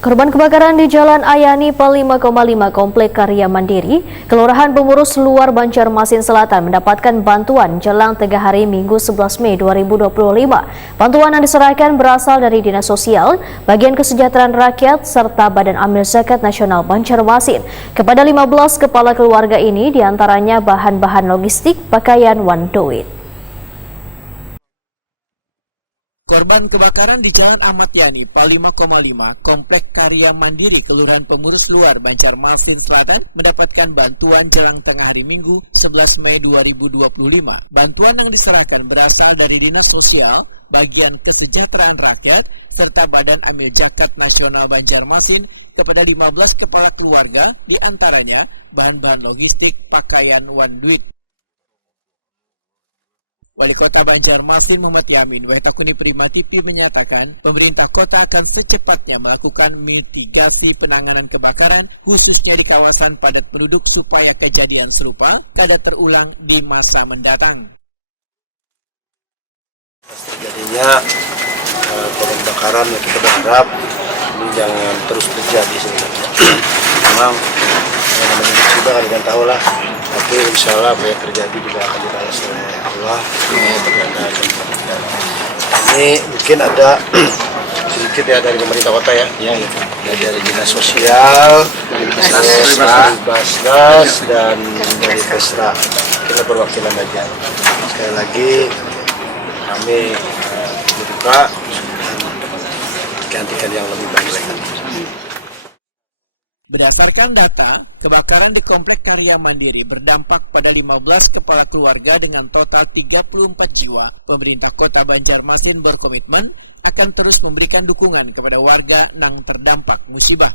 Korban kebakaran di Jalan Ayani Pel 5,5 Komplek Karya Mandiri, Kelurahan Pengurus Luar Banjarmasin Selatan mendapatkan bantuan jelang 3 hari Minggu 11 Mei 2025. Bantuan yang diserahkan berasal dari Dinas Sosial, Bagian Kesejahteraan Rakyat, serta Badan Amil Zakat Nasional Banjarmasin. Kepada 15 kepala keluarga ini diantaranya bahan-bahan logistik, pakaian, wan doit. Korban kebakaran di Jalan Ahmad Yani, Pel 5,5, Komplek Karya Mandiri, Kelurahan Pengurus Luar Banjarmasin Selatan mendapatkan bantuan jelang tengah hari Minggu 11 Mei 2025. Bantuan yang diserahkan berasal dari Dinas Sosial, Bagian Kesejahteraan Rakyat, serta Badan Amil Zakat Nasional Banjarmasin kepada 15 kepala keluarga, diantaranya bahan-bahan logistik, pakaian, wan duit. Wali Kota Banjarmasin Muhammad Yamin, Waitakuni Prima TV menyatakan pemerintah kota akan secepatnya melakukan mitigasi penanganan kebakaran khususnya di kawasan padat penduduk supaya kejadian serupa tidak terulang di masa mendatang. Terjadinya kebakaran yang kita berharap ini jangan terus terjadi sebenarnya. Memang namanya musibah kan kalian tahu lah. Tapi insya Allah apa yang terjadi juga akan dibalas oleh Allah. Ini mungkin ada sedikit ya dari pemerintah kota ya. Dari Dinas Sosial, Basnas dan dari Pesra. Kita perwakilan aja. Sekali lagi kami berduka gantikan yang lebih baik lagi. Berdasarkan data, kebakaran di Komplek Karya Mandiri berdampak pada 15 kepala keluarga dengan total 34 jiwa. Pemerintah Kota Banjarmasin berkomitmen akan terus memberikan dukungan kepada warga yang terdampak musibah.